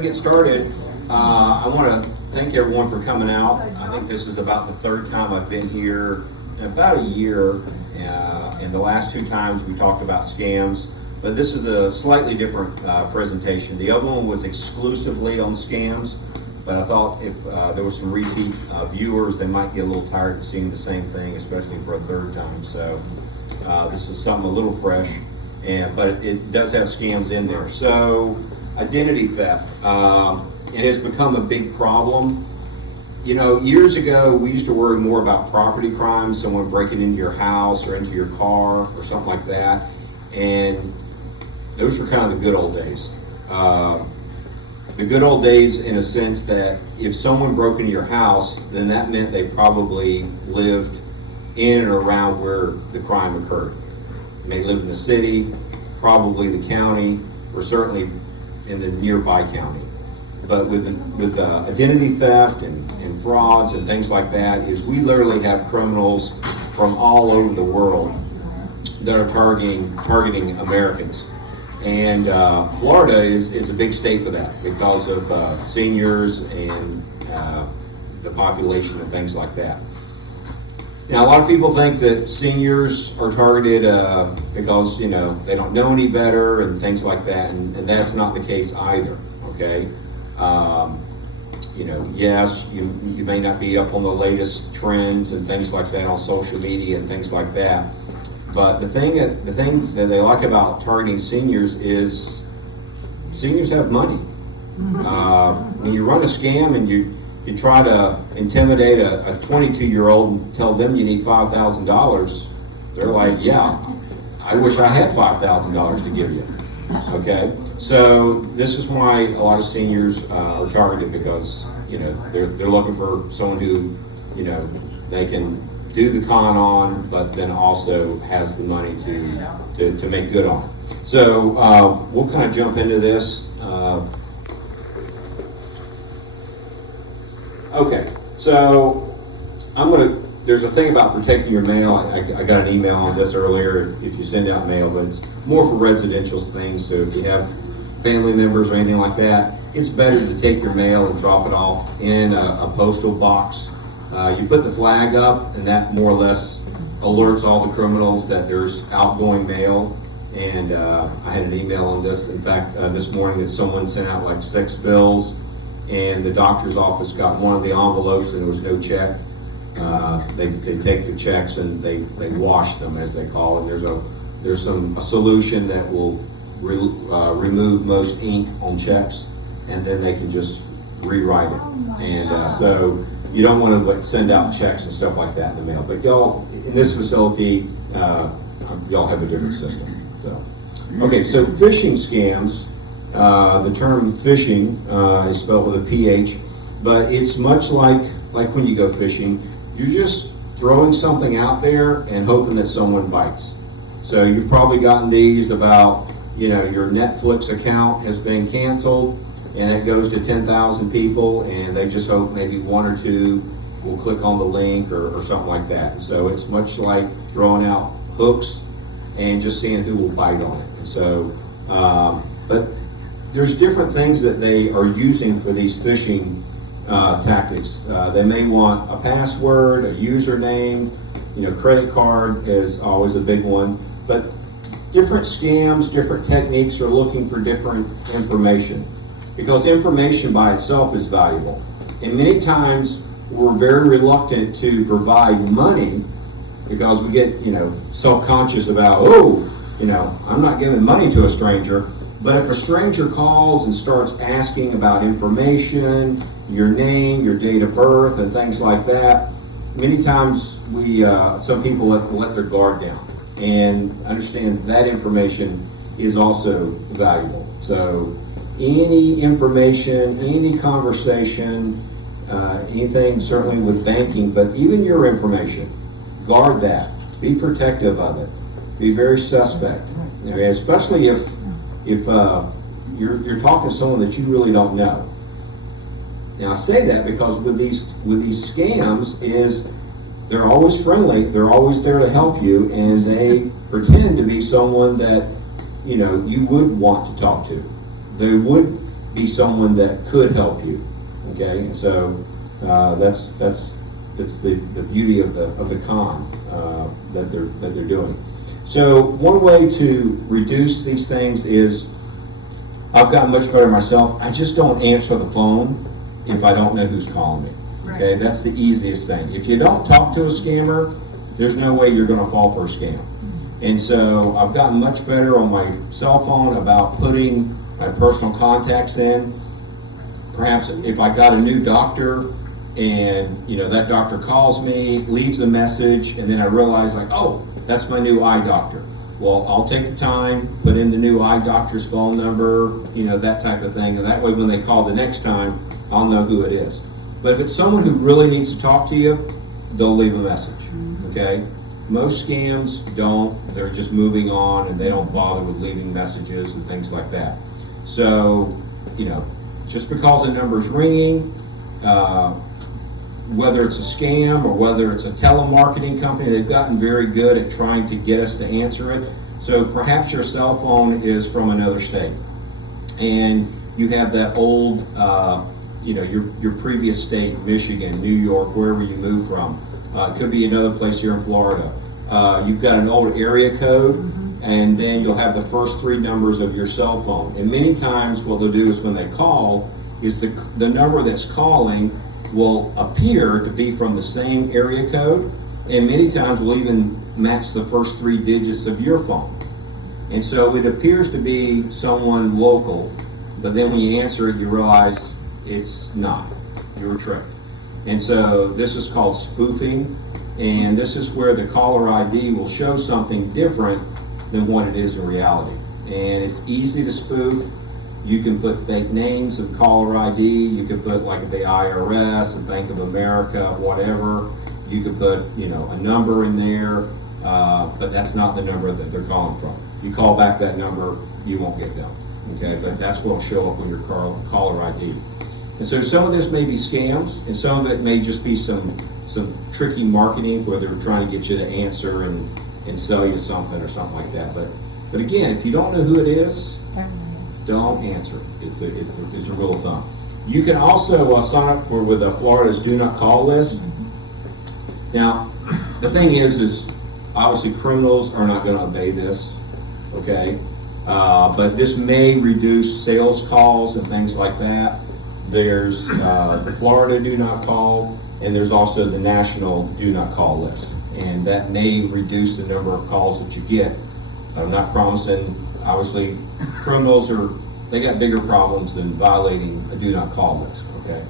Get started. I want to thank everyone for coming out. I think this is about the third time I've been here in about a year. And the last two times we talked about scams, but this is a slightly different presentation. The other one was exclusively on scams, but I thought if there was some repeat viewers, they might get a little tired of seeing the same thing, especially for a third time. So this is something a little fresh, but it does have scams in there. So identity theft. It has become a big problem. You know, years ago, we used to worry more about property crimes, someone breaking into your house or into your car or something like that. And those were kind of the good old days. The good old days in a sense that if someone broke into your house, then that meant they probably lived in and around where the crime occurred. They may live in the city, probably the county, or certainly in the nearby county. But with identity theft and frauds and things like that, is we literally have criminals from all over the world that are targeting Americans. And Florida is a big state for that because of seniors and the population and things like that. Now, a lot of people think that seniors are targeted because, you know, they don't know any better and things like that, and that's not the case either, okay? You know, yes, you may not be up on the latest trends and things like that on social media and things like that, but the thing that they like about targeting seniors is seniors have money. When you run a scam and you try to intimidate a 22-year-old and tell them you need $5,000, they're like, yeah, I wish I had $5,000 to give you. Okay, so this is why a lot of seniors are targeted, because, you know, they're looking for someone who, you know, they can do the con on, but then also has the money to make good on. So we'll kind of jump into this. Okay, so there's a thing about protecting your mail. I got an email on this earlier if you send out mail, but it's more for residential things. So if you have family members or anything like that, it's better to take your mail and drop it off in a postal box. You put the flag up, and that more or less alerts all the criminals that there's outgoing mail. And I had an email on this. In fact, this morning that someone sent out like 6 bills, and the doctor's office got one of the envelopes and there was no check. They take the checks and they wash them, as they call it. There's a solution that will remove most ink on checks, and then they can just rewrite it. And so you don't want to send out checks and stuff like that in the mail. But y'all, in this facility, y'all have a different system. So, okay, so phishing scams. The term phishing is spelled with a PH, but it's much like when you go fishing. You're just throwing something out there and hoping that someone bites. So you've probably gotten these about, you know, your Netflix account has been canceled and it goes to 10,000 people, and they just hope maybe 1 or 2 will click on the link or something like that. And so it's much like throwing out hooks and just seeing who will bite on it. And so, but there's different things that they are using for these phishing tactics. They may want a password, a username, you know, credit card is always a big one. But different scams, different techniques are looking for different information, because information by itself is valuable. And many times we're very reluctant to provide money because we get, you know, self-conscious about, oh, you know, I'm not giving money to a stranger. But if a stranger calls and starts asking about information, your name, your date of birth, and things like that, many times some people let their guard down and understand that information is also valuable. So any information, any conversation, anything certainly with banking, but even your information, guard that. Be protective of it. Be very suspect, especially if you're talking to someone that you really don't know. Now I say that because with these scams is they're always friendly, they're always there to help you, and they pretend to be someone that you would want to talk to. They would be someone that could help you. Okay, and so that's the beauty of the con that they're doing. So one way to reduce these things is, I've gotten much better myself. I just don't answer the phone if I don't know who's calling me. Okay, that's the easiest thing. If you don't talk to a scammer, there's no way you're going to fall for a scam. And so I've gotten much better on my cell phone about putting my personal contacts in. Perhaps if I got a new doctor and that doctor calls me, leaves a message, and then I realize like, oh, that's my new eye doctor. Well, I'll take the time, put in the new eye doctor's phone number, that type of thing, and that way when they call the next time, I'll know who it is. But if it's someone who really needs to talk to you, they'll leave a message, okay? Most scams don't. They're just moving on, and they don't bother with leaving messages and things like that. So, just because a number's ringing, whether it's a scam or whether it's a telemarketing company, they've gotten very good at trying to get us to answer it. So perhaps your cell phone is from another state, and you have that old, your previous state, Michigan, New York, wherever you moved from. It could be another place here in Florida. You've got an old area code, and then you'll have the first 3 numbers of your cell phone. And many times what they'll do is when they call, is the number that's calling will appear to be from the same area code, and many times will even match the first 3 digits of your phone. And so it appears to be someone local, but then when you answer it, you realize it's not. You were tricked. And so this is called spoofing, and this is where the caller ID will show something different than what it is in reality. And it's easy to spoof. You can put fake names of caller ID. You can put like the IRS, the Bank of America, whatever. You could put, a number in there, but that's not the number that they're calling from. If you call back that number, you won't get them. Okay, but that's what will show up on your caller ID. And so some of this may be scams, and some of it may just be some tricky marketing where they're trying to get you to answer and sell you something or something like that. But again, if you don't know who it is, don't answer it. It's a rule of thumb. You can also sign up with Florida's Do Not Call list. Now, the thing is obviously criminals are not going to obey this, okay? But this may reduce sales calls and things like that. There's the Florida Do Not Call, and there's also the National Do Not Call list. And that may reduce the number of calls that you get. I'm not promising. Obviously, criminals they got bigger problems than violating a do not call list, okay?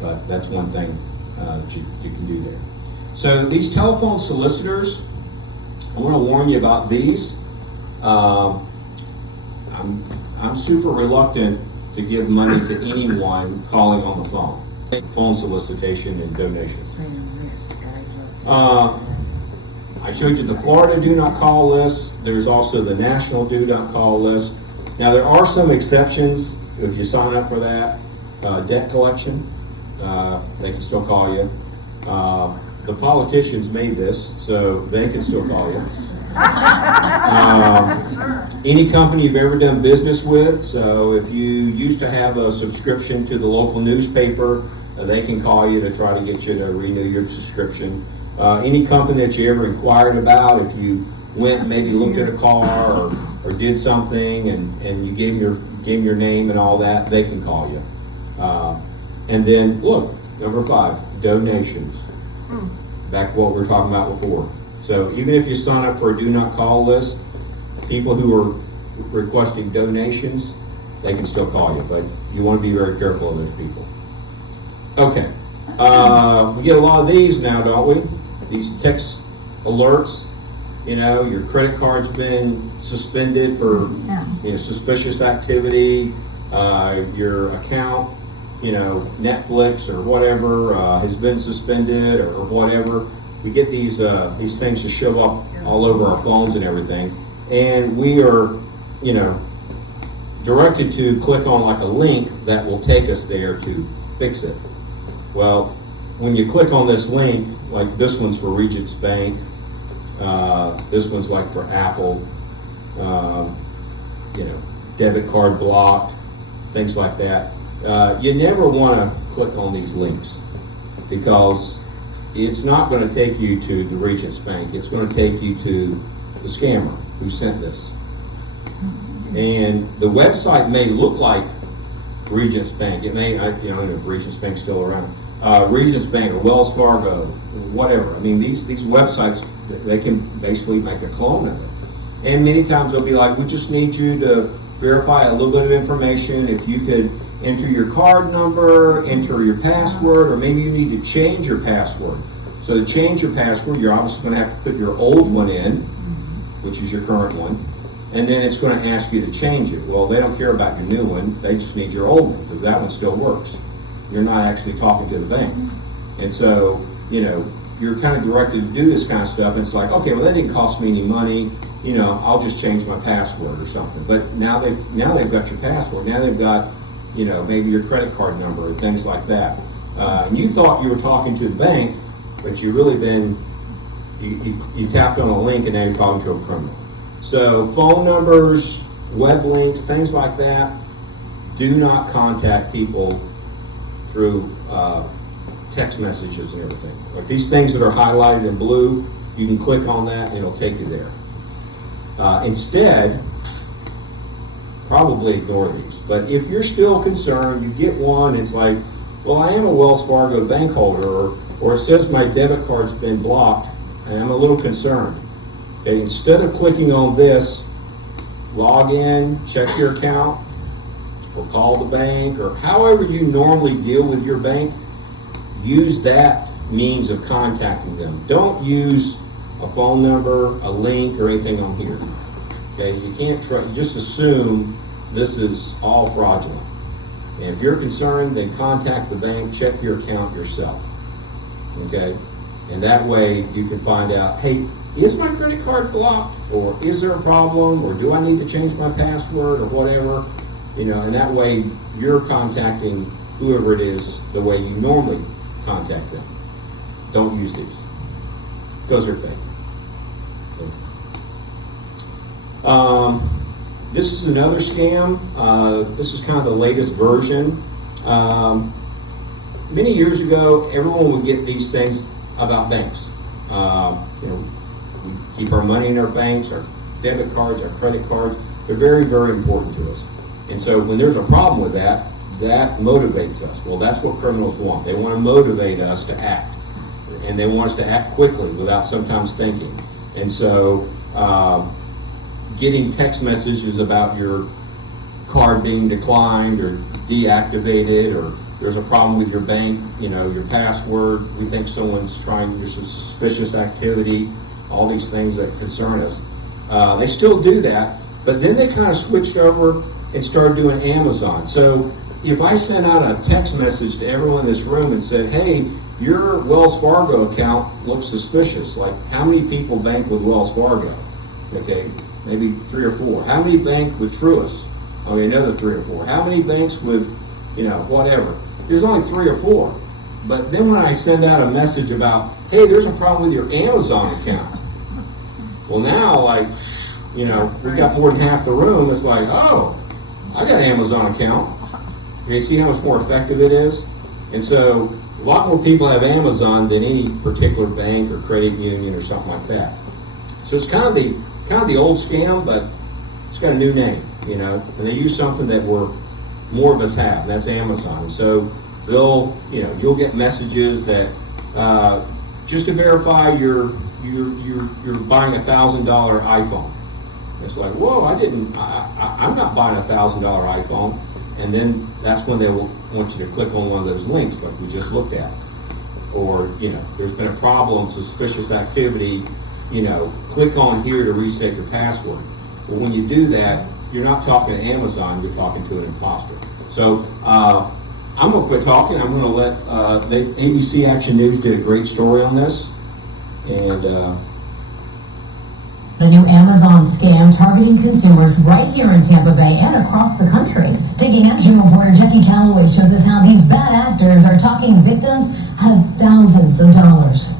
But that's one thing that you can do there. So these telephone solicitors, I want to warn you about these. I'm super reluctant to give money to anyone calling on the phone. Phone solicitation and donations. I showed you the Florida Do Not Call list. There's also the National Do Not Call list. Now there are some exceptions if you sign up for that. Debt collection, they can still call you. The politicians made this, so they can still call you. Any company you've ever done business with, so if you used to have a subscription to the local newspaper, they can call you to try to get you to renew your subscription. Any company that you ever inquired about, if you went and maybe looked at a car or did something and you gave them your name and all that, they can call you. And then, look, number 5, donations. Back to what we were talking about before. So even if you sign up for a do not call list, people who are requesting donations, they can still call you, but you want to be very careful of those people. Okay. We get a lot of these now, don't we? These text alerts, your credit card's been suspended for suspicious activity, your account, Netflix or whatever has been suspended or whatever. We get these things to show up all over our phones and everything, and we are, directed to click on like a link that will take us there to fix it. Well, when you click on this link, like this one's for Regents Bank, this one's like for Apple, debit card blocked, things like that. You never want to click on these links because it's not going to take you to the Regions Bank. It's going to take you to the scammer who sent this. And the website may look like Regions Bank. It may, I don't know if Regions Bank's still around. Regions Bank or Wells Fargo, whatever. I mean, these websites, they can basically make a clone of it. And many times they'll be like, we just need you to verify a little bit of information. If you could enter your card number, enter your password, or maybe you need to change your password. So to change your password, you're obviously going to have to put your old one in, which is your current one, and then it's going to ask you to change it. Well, they don't care about your new one. They just need your old one because that one still works. You're not actually talking to the bank. And so, you're kind of directed to do this kind of stuff. And it's like, okay, well, that didn't cost me any money. I'll just change my password or something. But now they've got your password. Now they've got, maybe your credit card number and things like that. And you thought you were talking to the bank, but you really you tapped on a link and now you're talking to a criminal. So phone numbers, web links, things like that, do not contact people through text messages and everything. Like these things that are highlighted in blue, you can click on that and it'll take you there. Instead, probably ignore these. But if you're still concerned, you get one, it's like, well, I am a Wells Fargo bank holder, or it says my debit card's been blocked, and I'm a little concerned. Okay, instead of clicking on this, log in, check your account, or call the bank, or however you normally deal with your bank, use that means of contacting them. Don't use a phone number, a link, or anything on here. Okay, you can't try, you just assume this is all fraudulent. And if you're concerned, then contact the bank, check your account yourself. Okay, and that way you can find out, hey, is my credit card blocked, or is there a problem, or do I need to change my password, or whatever, and that way you're contacting whoever it is the way you normally contact them. Don't use these because they're fake. This is another scam. This is kind of the latest version. Many years ago, everyone would get these things about banks. We keep our money in our banks, our debit cards, our credit cards. They're very, very important to us. And so when there's a problem with that, that motivates us. Well, that's what criminals want. They want to motivate us to act. And they want us to act quickly without sometimes thinking. And so getting text messages about your card being declined or deactivated, or there's a problem with your bank, your password, we think someone's trying, there's some suspicious activity, all these things that concern us. They still do that, but then they kind of switched over and started doing Amazon. So if I sent out a text message to everyone in this room and said, hey, your Wells Fargo account looks suspicious, like how many people bank with Wells Fargo? Okay, maybe 3 or 4. How many bank with Truist? Okay, another 3 or 4. How many banks with, whatever? There's only 3 or 4. But then when I send out a message about, hey, there's a problem with your Amazon account. Well, now, we got more than half the room. It's like, oh, I got an Amazon account. You see how much more effective it is? And so a lot more people have Amazon than any particular bank or credit union or something like that. So it's kind of the old scam, but it's got a new name, and they use something that more of us have, and that's Amazon. And so you'll get messages that just to verify you're buying $1,000 iPhone. It's like, whoa, I'm not buying a $1,000 iPhone. And then that's when they will want you to click on one of those links like we just looked at. Or, there's been a problem, suspicious activity, click on here to reset your password. Well, when you do that, you're not talking to Amazon, you're talking to an imposter. So I'm going to quit talking. I'm going to let ABC Action News did a great story on this. And a new Amazon scam targeting consumers right here in Tampa Bay and across the country. Taking Action reporter Jackie Calloway shows us how these bad actors are talking victims out of thousands of dollars.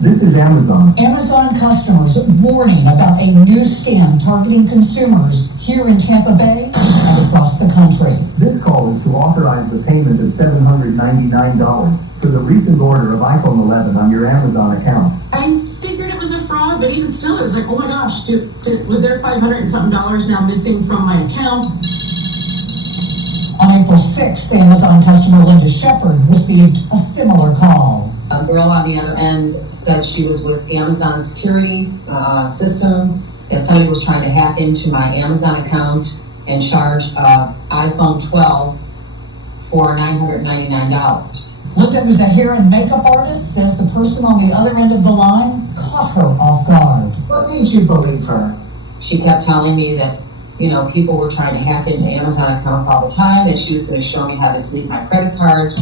The This is Amazon. Amazon customers warning about a new scam targeting consumers here in Tampa Bay and across the country. This call is to authorize the payment of $799 for the recent order of iPhone 11 on your Amazon account. I figured it was a fraud, but even still, it was like, oh my gosh, was there $500 and something now missing from my account? On April 6th, Amazon customer Linda Shepard received a similar call. A girl on the other end said she was with Amazon security system, that somebody was trying to hack into my Amazon account and charge iPhone 12 for $999. Linda, who's a hair and makeup artist, says the person on the other end of the line caught her off guard. What made you believe her? She kept telling me that, people were trying to hack into Amazon accounts all the time, that she was going to show me how to delete my credit cards.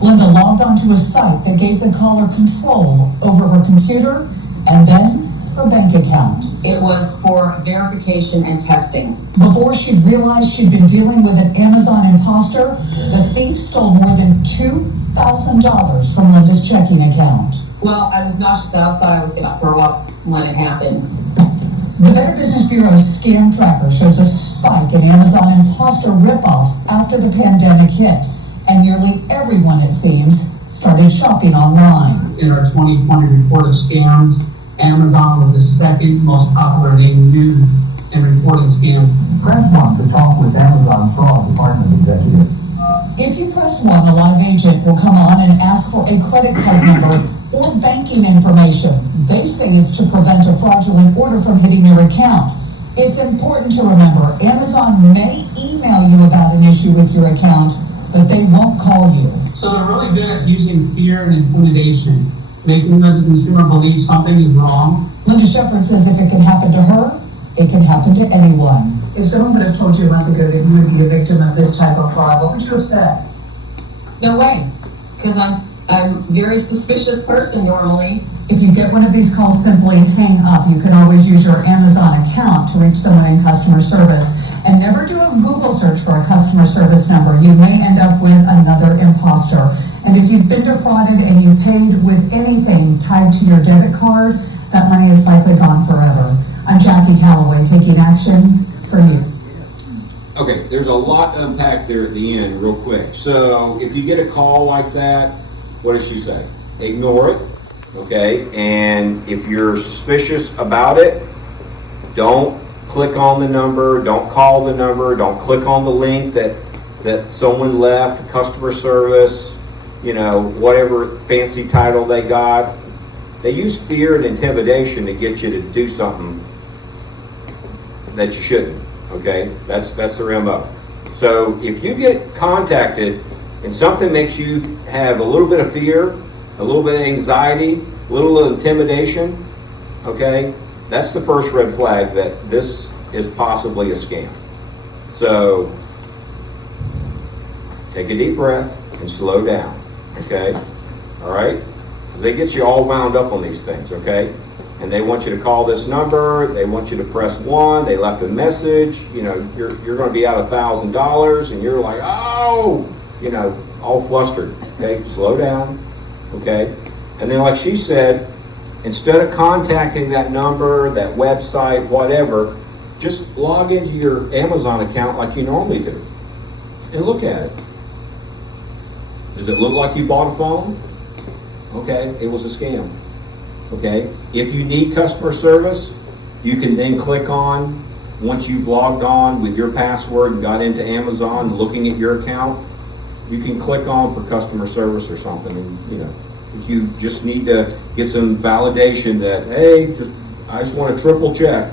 Linda logged onto a site that gave the caller control over her computer and then her bank account. It was for verification and testing. Before she'd realized she'd been dealing with an Amazon imposter, the thief stole more than $2,000 from Linda's checking account. Well, I was nauseous. I thought I was going to throw up when it happened. The Better Business Bureau's scam tracker shows a spike in Amazon imposter ripoffs after the pandemic hit, and nearly everyone, it seems, started shopping online. In our 2020 report of scams, Amazon was the second most popular name used in reporting scams. Press 1 to talk with Amazon fraud department executive. If you press 1, a live agent will come on and ask for a credit card number or banking information. They say it's to prevent a fraudulent order from hitting your account. It's important to remember, Amazon may email you about an issue with your account, but they won't call you. So they're really good at using fear and intimidation, making you as a consumer believe something is wrong. Linda Shepard says if it can happen to her, it can happen to anyone. If someone would have told you a month ago that you would be a victim of this type of fraud, what would you have said? No way, because I'm a very suspicious person normally. If you get one of these calls, simply hang up. You can always use your Amazon account to reach someone in customer service. And never do a Google search for a customer service number. You may end up with another imposter. And if you've been defrauded and you paid with anything tied to your debit card, that money is likely gone forever. I'm Jackie Calloway, taking action for you. Okay, there's a lot to unpack there at the end real quick. So if you get a call like that, what does she say? Ignore it, okay? And if you're suspicious about it, don't click on the number, don't call the number, don't click on the link that someone left, customer service, whatever fancy title they got. They use fear and intimidation to get you to do something that you shouldn't, okay? That's their MO. So if you get contacted and something makes you have a little bit of fear, a little bit of anxiety, a little intimidation, okay? That's the first red flag that this is possibly a scam. So take a deep breath and slow down, okay? All right? Because they get you all wound up on these things, okay? And they want you to call this number, they want you to press 1, they left a message, you're going to be out $1,000, and you're like, oh, all flustered, okay? Slow down, okay? And then like she said, instead of contacting that number, that website, whatever, just log into your Amazon account like you normally do and look at it. Does it look like you bought a phone? Okay, it was a scam. Okay, if you need customer service, you can then click on, once you've logged on with your password and got into Amazon looking at your account, you can click on for customer service or something. And, if you just need to get some validation that, hey, I just want to triple check,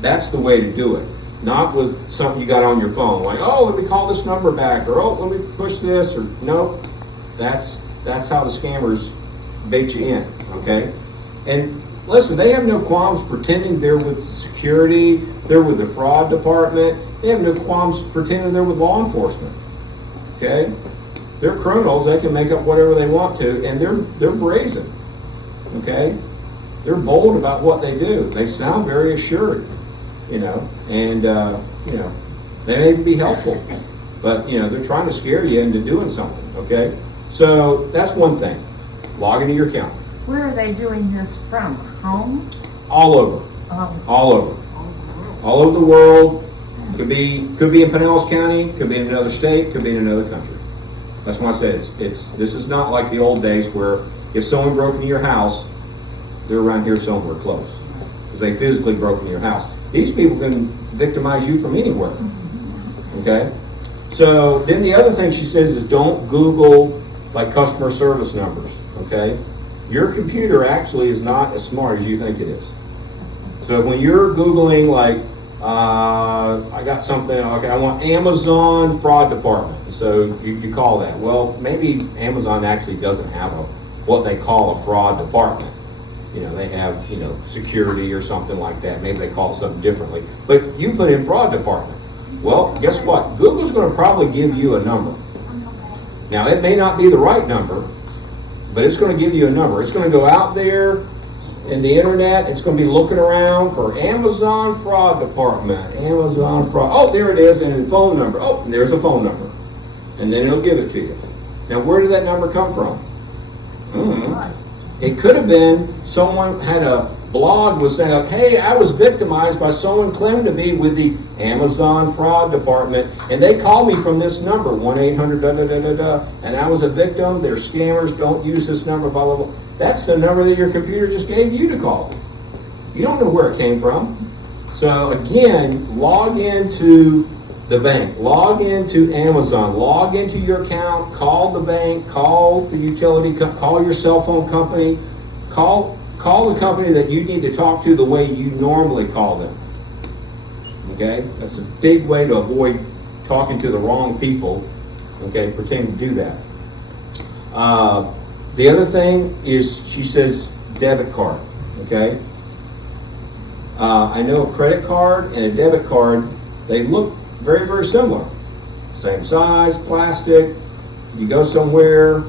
that's the way to do it. Not with something you got on your phone, like, oh, let me call this number back, or oh, let me push this, or no. That's how the scammers bait you in, okay? And listen, they have no qualms pretending they're with security, they're with the fraud department, they have no qualms pretending they're with law enforcement, okay? They're criminals, they can make up whatever they want to, and they're brazen, okay? They're bold about what they do. They sound very assured, and they may even be helpful, but they're trying to scare you into doing something, okay? So that's one thing. Log into your account. Where are they doing this from? Home? All over, Oh, all over. All over the world. Could be in Pinellas County, could be in another state, could be in another country. That's why I said this is not like the old days where if someone broke into your house, they're around here somewhere close. Because they physically broke into your house. These people can victimize you from anywhere. Okay? So then the other thing she says is don't Google like customer service numbers. Okay? Your computer actually is not as smart as you think it is. So when you're Googling like, I got something, okay, I want Amazon fraud department. So you call that. Well, maybe Amazon actually doesn't have what they call a fraud department. You know, they have, security or something like that. Maybe they call it something differently. But you put in fraud department. Well, guess what? Google's going to probably give you a number. Now, it may not be the right number, but it's going to give you a number. It's going to go out there in the internet. It's going to be looking around for Amazon fraud department. Amazon fraud. Oh, there it is, and the phone number. Oh, and there's a phone number. And then it'll give it to you. Now, where did that number come from? It could have been someone had a blog was saying, hey, I was victimized by someone claimed to be with the Amazon fraud department, and they called me from this number, 1-800 and I was a victim. They're scammers. Don't use this number, blah, blah, blah. That's the number that your computer just gave you to call. You don't know where it came from. So again, log into the bank, log into Amazon, log into your account, call the bank, call the utility, call your cell phone company, call the company that you need to talk to the way you normally call them. Okay? That's a big way to avoid talking to the wrong people. Okay? Pretend to do that. The other thing is, she says debit card. Okay? I know a credit card and a debit card, they look very, very similar. Same size, plastic. You go somewhere,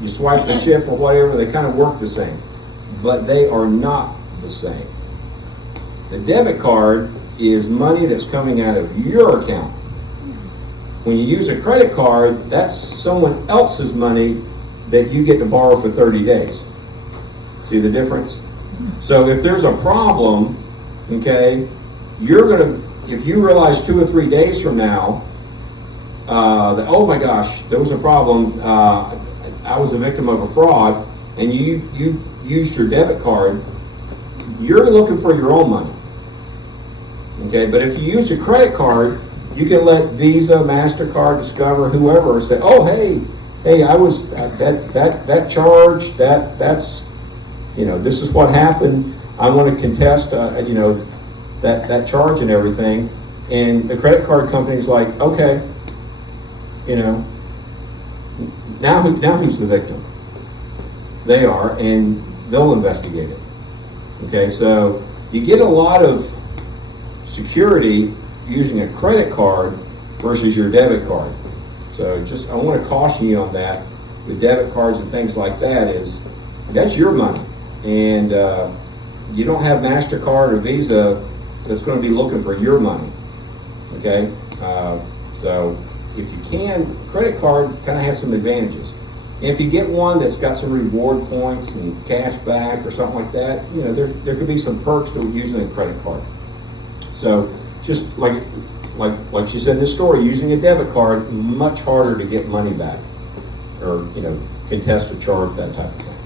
you swipe the chip or whatever, they kind of work the same. But they are not the same. The debit card is money that's coming out of your account. When you use a credit card, that's someone else's money that you get to borrow for 30 days. See the difference? So if there's a problem, okay, if you realize 2 or 3 days from now that, oh my gosh, there was a problem, I was a victim of a fraud, and you used your debit card, you're looking for your own money. Okay, but if you use a credit card, you can let Visa, MasterCard, Discover, whoever say, oh hey, I was that charge, that's this is what happened. I want to contest that charge and everything. And the credit card company's like, okay, now who's the victim? They are, and they'll investigate it. Okay, so you get a lot of security using a credit card versus your debit card. So I want to caution you on that with debit cards and things like that is that's your money. And you don't have MasterCard or Visa that's going to be looking for your money. Okay? So if you can, credit card kind of has some advantages. And if you get one that's got some reward points and cash back or something like that, there could be some perks to using a credit card. So just like she said in this story, using a debit card, much harder to get money back or, contest a charge, that type of thing.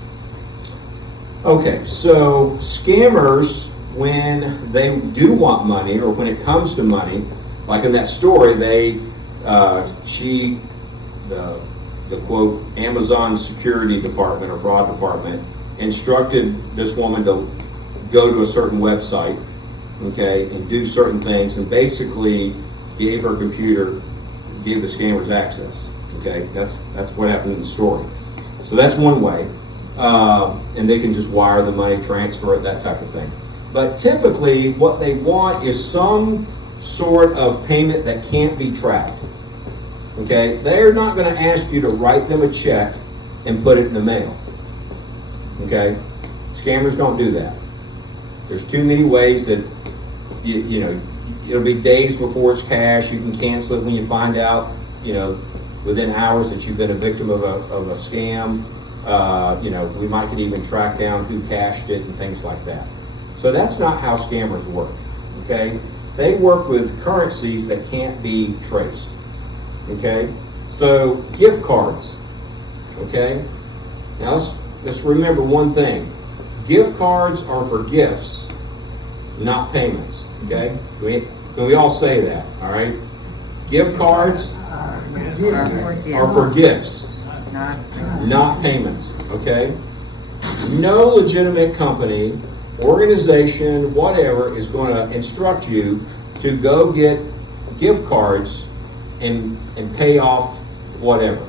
Okay, so scammers, when they do want money or when it comes to money, like in that story, the quote, Amazon security department or fraud department instructed this woman to go to a certain website, okay, and do certain things, and basically gave her computer, gave the scammers access. Okay, that's what happened in the story. So that's one way, and they can just wire the money, transfer it, that type of thing. But typically, what they want is some sort of payment that can't be tracked. Okay, they're not going to ask you to write them a check and put it in the mail. Okay, scammers don't do that. There's too many ways that it'll be days before it's cash. You can cancel it when you find out, within hours that you've been a victim of a scam. We might could even track down who cashed it and things like that. So that's not how scammers work, okay? They work with currencies that can't be traced, okay? So gift cards, okay? Now let's remember one thing. Gift cards are for gifts, not payments, okay? Can we all say that, all right? Gift cards are for gifts, not payments, okay? No legitimate company, organization, whatever, is going to instruct you to go get gift cards and pay off whatever.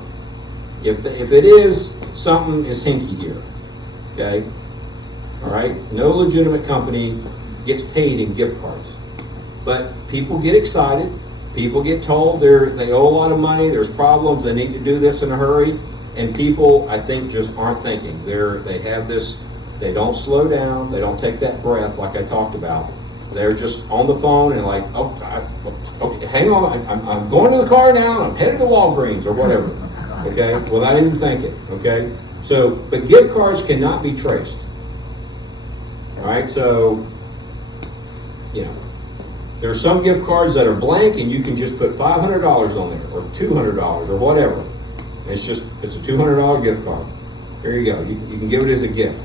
If it is, something is hinky here, okay? All right? No legitimate company gets paid in gift cards. But people get excited. People get told they owe a lot of money. There's problems. They need to do this in a hurry. And people, I think, just aren't thinking. They have this. They don't slow down. They don't take that breath like I talked about. They're just on the phone and like, okay, hang on. I'm going to the car now. I'm headed to Walgreens or whatever. Okay, without even thinking. Okay, so but gift cards cannot be traced. All right, so there's some gift cards that are blank and you can just put $500 on there or $200 or whatever. It's a $200 gift card. There you go. You can give it as a gift.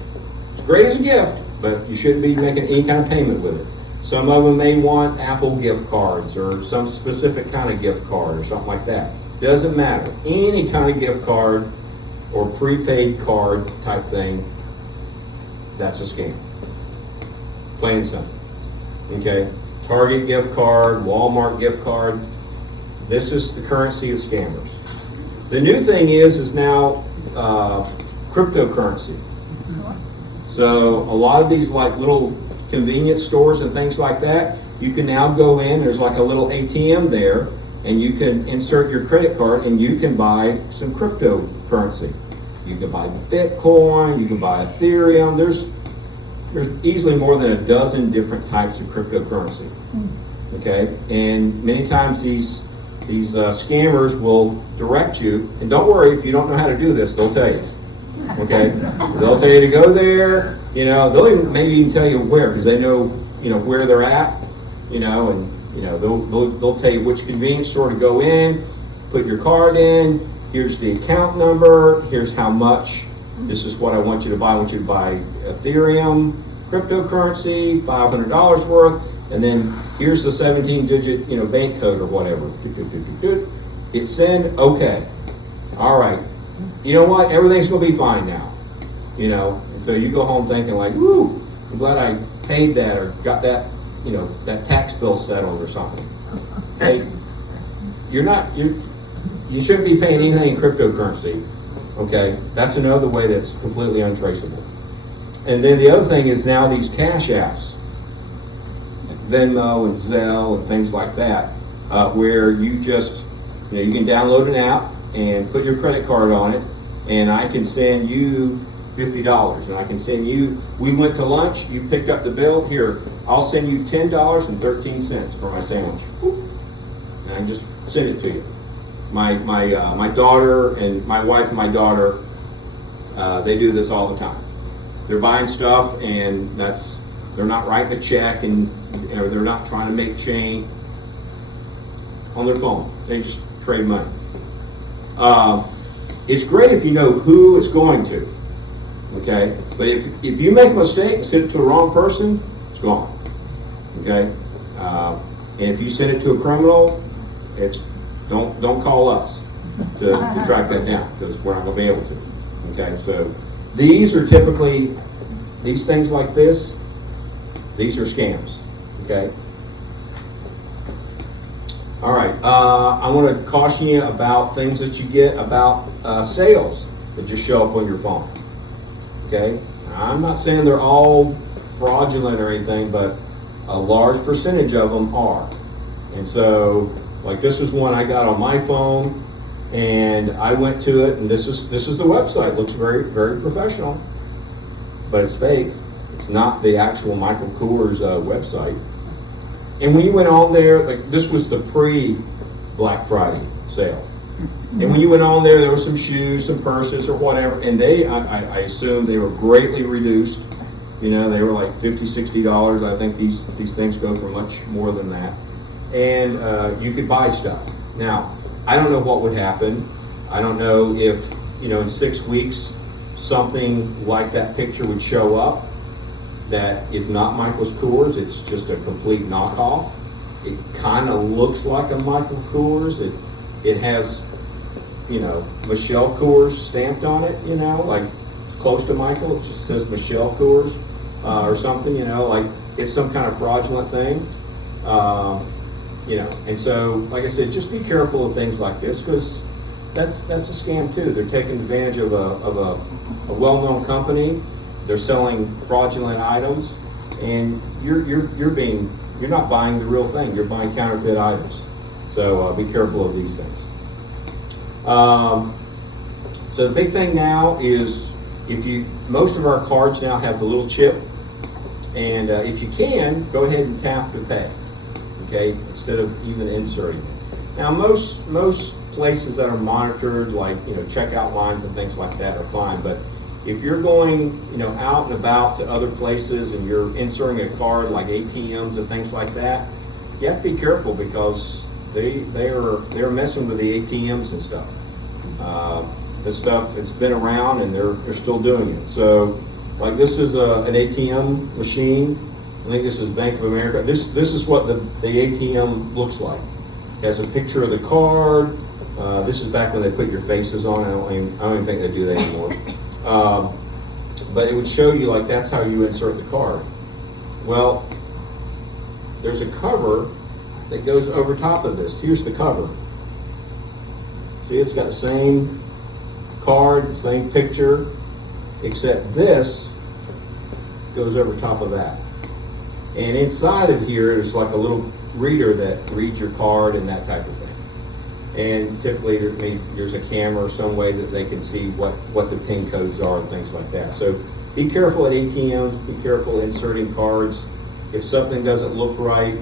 It's great as a gift, but you shouldn't be making any kind of payment with it. Some of them may want Apple gift cards or some specific kind of gift card or something like that. Doesn't matter. Any kind of gift card or prepaid card type thing, that's a scam. Plain and simple. Okay? Target gift card, Walmart gift card. This is the currency of scammers. The new thing is now cryptocurrency. So a lot of these like little convenience stores and things like that, you can now go in, there's like a little ATM there, and you can insert your credit card and you can buy some cryptocurrency. You can buy Bitcoin, you can buy Ethereum. There's easily more than a dozen different types of cryptocurrency. Okay, and many times these scammers will direct you, and don't worry if you don't know how to do this, they'll tell you. Okay, they'll tell you to go there. They'll maybe even tell you where, because they know where they're at. They'll tell you which convenience store to go in, put your card in. Here's the account number. Here's how much. This is what I want you to buy. I want you to buy Ethereum cryptocurrency, $500 worth, and then here's the 17-digit, bank code or whatever. Hit send. Okay. All right. You know what? Everything's going to be fine now. And so you go home thinking like, woo, I'm glad I paid that or got that, that tax bill settled or something. Hey, you shouldn't be paying anything in cryptocurrency. Okay, that's another way that's completely untraceable. And then the other thing is now these cash apps, like Venmo and Zelle and things like that, where you just, you can download an app and put your credit card on it, and I can send you $50, and I can send you, we went to lunch, you picked up the bill, here, I'll send you $10.13 for my sandwich. And I can just send it to you. My daughter and my wife and my daughter, they do this all the time. They're buying stuff and they're not writing a check or they're not trying to make change on their phone. They just trade money. It's great if you know who it's going to, okay? But if you make a mistake and send it to the wrong person, it's gone, okay? And if you send it to a criminal, don't call us to track that down, because we're not going to be able to. Okay, so these are typically, these things like this, these are scams. Okay. All right. I want to caution you about things that you get about sales that just show up on your phone. Okay. I'm not saying they're all fraudulent or anything, but a large percentage of them are. And so, like this is one I got on my phone, and I went to it, and this is the website. It looks very, very professional, but it's fake. It's not the actual Michael Kors website. And when you went on there, like this was the pre-Black Friday sale. And when you went on there were some shoes, some purses or whatever, and I assume they were greatly reduced. You know, they were like $50, $60. I think these things go for much more than that. And you could buy stuff. Now, I don't know what would happen. I don't know if, you know, in 6 weeks, something like that picture would show up that is not Michael's Kors. It's just a complete knockoff. It kind of looks like a Michael Kors. It has, you know, Michelle Kors stamped on it, you know, like it's close to Michael. It just says Michelle Kors or something, you know, like it's some kind of fraudulent thing. You know, and so, like I said, just be careful of things like this because that's a scam too. They're taking advantage of a well-known company. They're selling fraudulent items, and you're not buying the real thing. You're buying counterfeit items. So be careful of these things. So the big thing now is most of our cards now have the little chip, and if you can, go ahead and tap to pay. Okay, instead of even inserting it. Now, most places that are monitored, like, you know, checkout lines and things like that, are fine. But if you're going, you know, out and about to other places and you're inserting a card, like ATMs and things like that, you have to be careful because they're messing with the ATMs and stuff. This stuff, it's been around and they're still doing it. So, like, this is an ATM machine. I think this is Bank of America. This is what the ATM looks like. It has a picture of the card. This is back when they put your faces on. I don't even think they do that anymore. But it would show you, like, that's how you insert the card. Well, there's a cover that goes over top of this. Here's the cover. See, it's got the same card, the same picture, except this goes over top of that. And inside of here, there's like a little reader that reads your card and that type of thing. And typically there's a camera or some way that they can see what the PIN codes are and things like that. So be careful at ATMs, be careful inserting cards. If something doesn't look right,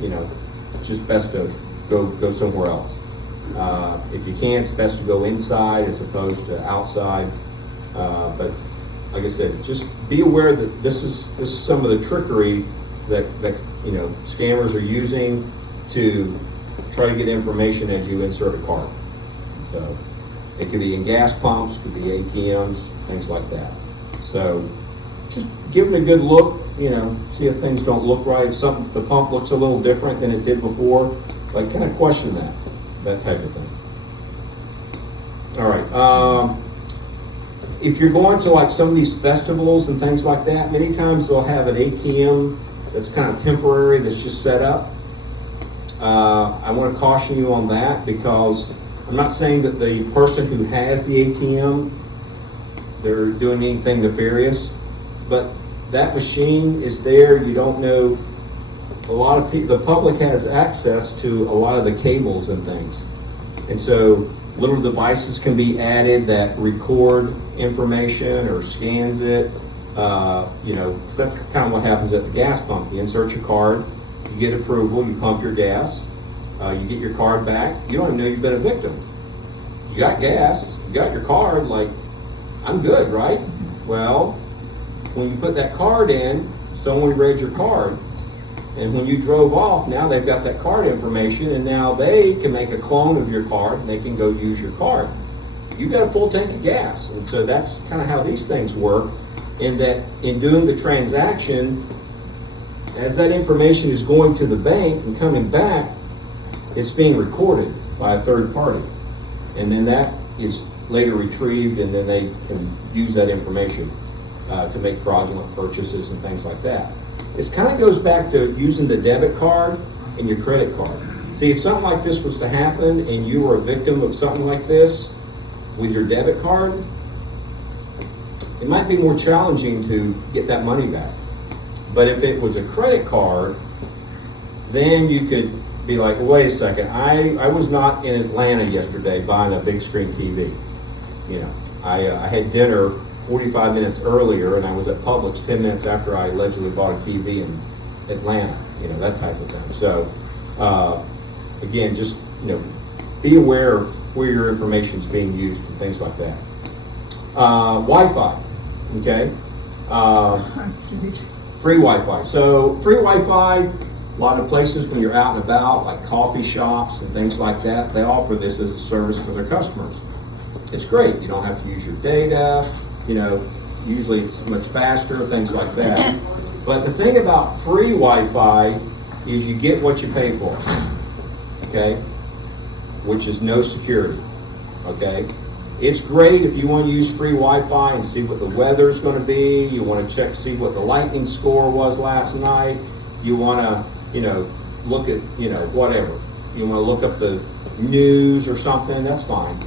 you know, it's just best to go somewhere else. If you can, it's best to go inside as opposed to outside. But like I said, just be aware that this is some of the trickery that you know, scammers are using to try to get information as you insert a card. So it could be in gas pumps, could be ATMs, things like that. So just give it a good look, you know, see if things don't look right. If the pump looks a little different than it did before, like, kind of question that type of thing. All right. If you're going to, like, some of these festivals and things like that, many times they'll have an ATM that's kind of temporary, that's just set up. I want to caution you on that because I'm not saying that the person who has the ATM, they're doing anything nefarious, but that machine is there. You don't know. A lot of the public has access to a lot of the cables and things, and so little devices can be added that record information or scans it. You know, because that's kind of what happens at the gas pump. You insert your card, you get approval, you pump your gas, you get your card back. You don't even know you've been a victim. You got gas, you got your card, like, I'm good, right? Well, when you put that card in, someone read your card, and when you drove off, now they've got that card information, and now they can make a clone of your card, and they can go use your card. You got a full tank of gas, and so that's kind of how these things work, in that in doing the transaction, as that information is going to the bank and coming back, it's being recorded by a third party. And then that is later retrieved, and then they can use that information to make fraudulent purchases and things like that. It kind of goes back to using the debit card and your credit card. See, if something like this was to happen and you were a victim of something like this with your debit card, it might be more challenging to get that money back. But if it was a credit card, then you could be like, well, wait a second, I was not in Atlanta yesterday buying a big screen TV. You know, I had dinner 45 minutes earlier, and I was at Publix 10 minutes after I allegedly bought a TV in Atlanta, you know, that type of thing. So, again, just, you know, be aware of where your information is being used and things like that. Wi-Fi, okay? Free Wi-Fi. So free Wi-Fi, a lot of places when you're out and about, like coffee shops and things like that, they offer this as a service for their customers. It's great. You don't have to use your data, you know, usually it's much faster, things like that. But the thing about free Wi-Fi is you get what you pay for, okay? Which is no security, okay? It's great if you want to use free Wi-Fi and see what the weather's going to be. You want to check, see what the lightning score was last night. You want to, you know, look at, you know, whatever. You want to look up the news or something, that's fine.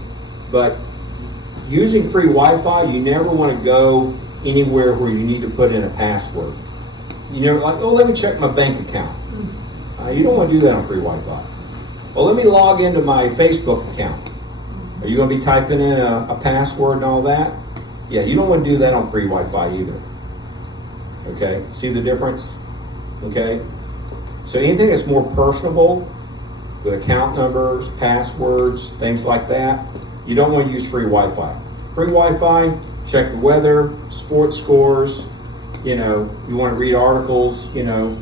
But using free Wi-Fi, you never want to go anywhere where you need to put in a password. You never, like, oh, let me check my bank account. You don't want to do that on free Wi-Fi. Well, let me log into my Facebook account. Are you going to be typing in a password and all that? Yeah, you don't want to do that on free Wi-Fi either. Okay, see the difference? Okay, so anything that's more personable with account numbers, passwords, things like that, you don't want to use free Wi-Fi. Free Wi-Fi, check the weather, sports scores, you know, you want to read articles, you know,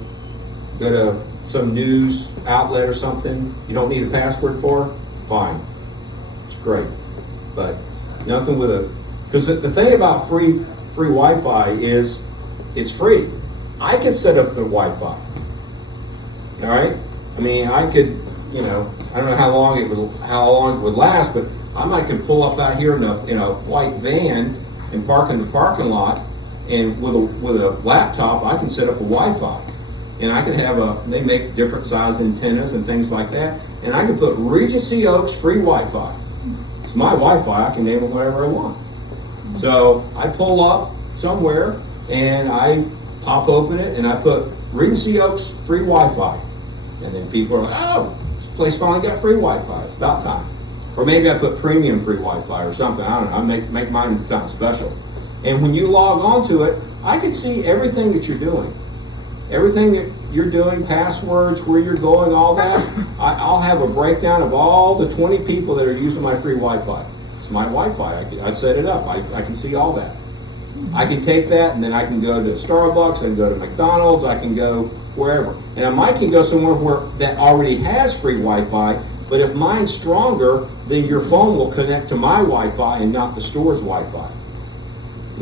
go to some news outlet or something you don't need a password for, fine. It's great. But nothing with a, because the thing about free Wi-Fi is it's free. I could set up the Wi-Fi. All right? I mean, I could, you know, I don't know how long it would last, but I might could pull up out here in a white van and park in the parking lot, and with a laptop, I can set up a Wi-Fi. And I could have they make different size antennas and things like that, and I could put Regency Oaks free Wi-Fi. It's my Wi-Fi, I can name it whatever I want. So I pull up somewhere, and I pop open it, and I put Regency Oaks free Wi-Fi. And then people are like, oh, this place finally got free Wi-Fi, it's about time. Or maybe I put premium free Wi-Fi or something, I don't know, I make mine sound special. And when you log on to it, I can see everything that you're doing. Everything that you're doing, passwords, where you're going, all that, I'll have a breakdown of all the 20 people that are using my free Wi-Fi. It's my Wi-Fi, I set it up, I can see all that. I can take that and then I can go to Starbucks, I can go to McDonald's, I can go wherever. And I might can go somewhere where that already has free Wi-Fi, but if mine's stronger, then your phone will connect to my Wi-Fi and not the store's Wi-Fi.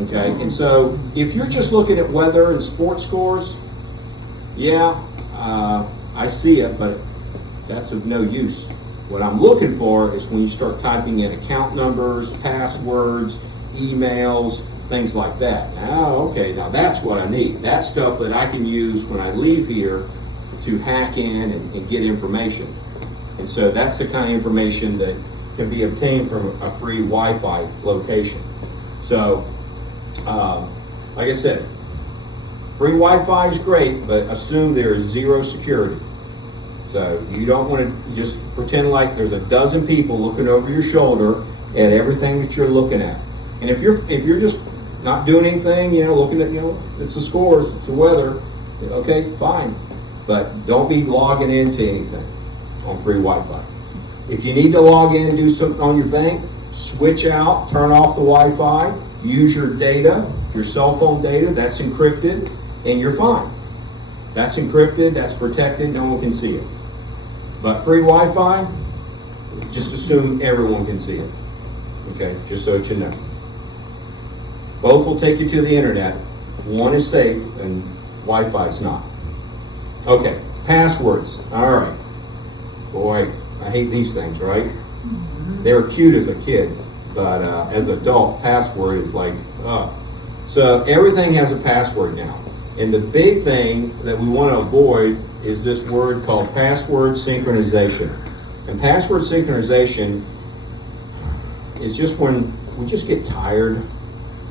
Okay, and so if you're just looking at weather and sports scores, yeah, I see it, but that's of no use. What I'm looking for is when you start typing in account numbers, passwords, emails, things like that. Now, okay, now that's what I need. That's stuff that I can use when I leave here to hack in and get information. And so that's the kind of information that can be obtained from a free Wi-Fi location. So, like I said, free Wi-Fi is great, but assume there is zero security. So you don't want to just pretend like there's a dozen people looking over your shoulder at everything that you're looking at. And if you're just not doing anything, you know, looking at, you know, it's the scores, it's the weather, okay, fine. But don't be logging into anything on free Wi-Fi. If you need to log in and do something on your bank, switch out, turn off the Wi-Fi, use your data, your cell phone data, that's encrypted, and you're fine. That's encrypted, that's protected, no one can see it. But free Wi-Fi, just assume everyone can see it. Okay, just so that you know. Both will take you to the internet. One is safe and Wi-Fi is not. Okay, passwords. All right. Boy, I hate these things, right? They were cute as a kid, but as an adult, password is like, So everything has a password now. And the big thing that we want to avoid is this word called password synchronization. And password synchronization is just when we just get tired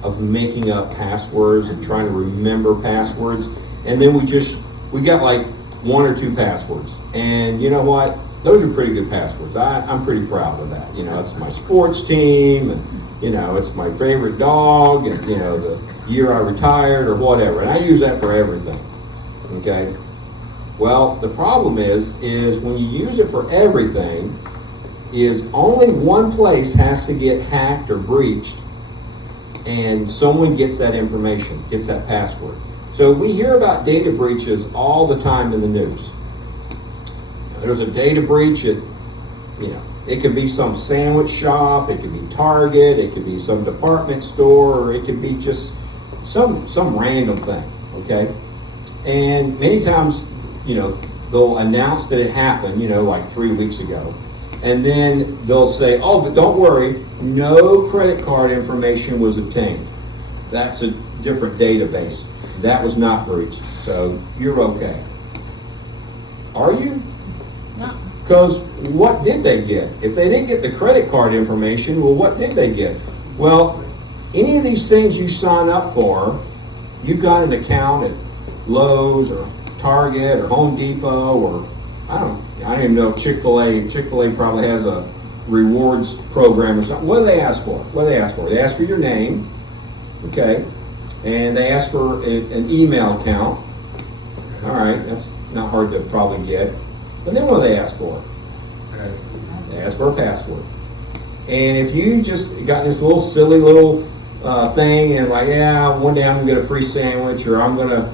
of making up passwords and trying to remember passwords. And then we got like 1 or 2 passwords. And you know what? Those are pretty good passwords. I'm pretty proud of that. You know, it's my sports team, and you know, it's my favorite dog, and you know, the year I retired or whatever. And I use that for everything. Okay? Well, the problem is when you use it for everything, is only one place has to get hacked or breached, and someone gets that information, gets that password. So we hear about data breaches all the time in the news. There's a data breach at, it could be some sandwich shop, it could be Target, it could be some department store, or it could be just some random thing, okay? And many times, they'll announce that it happened, like 3 weeks ago. And then they'll say, oh, but don't worry, no credit card information was obtained. That's a different database. That was not breached, so you're okay. Are you? No. Because what did they get? If they didn't get the credit card information, well, what did they get? Well, any of these things you sign up for, you got an account at Lowe's or Target or Home Depot, or I don't even know if Chick-fil-A probably has a rewards program or something. What do they ask for? They ask for your name, okay, and they ask for an email account. All right, that's not hard to probably get. But then what do they ask for? They ask for a password. And if you just got this little silly little thing and like, yeah, one day I'm gonna get a free sandwich, or I'm gonna,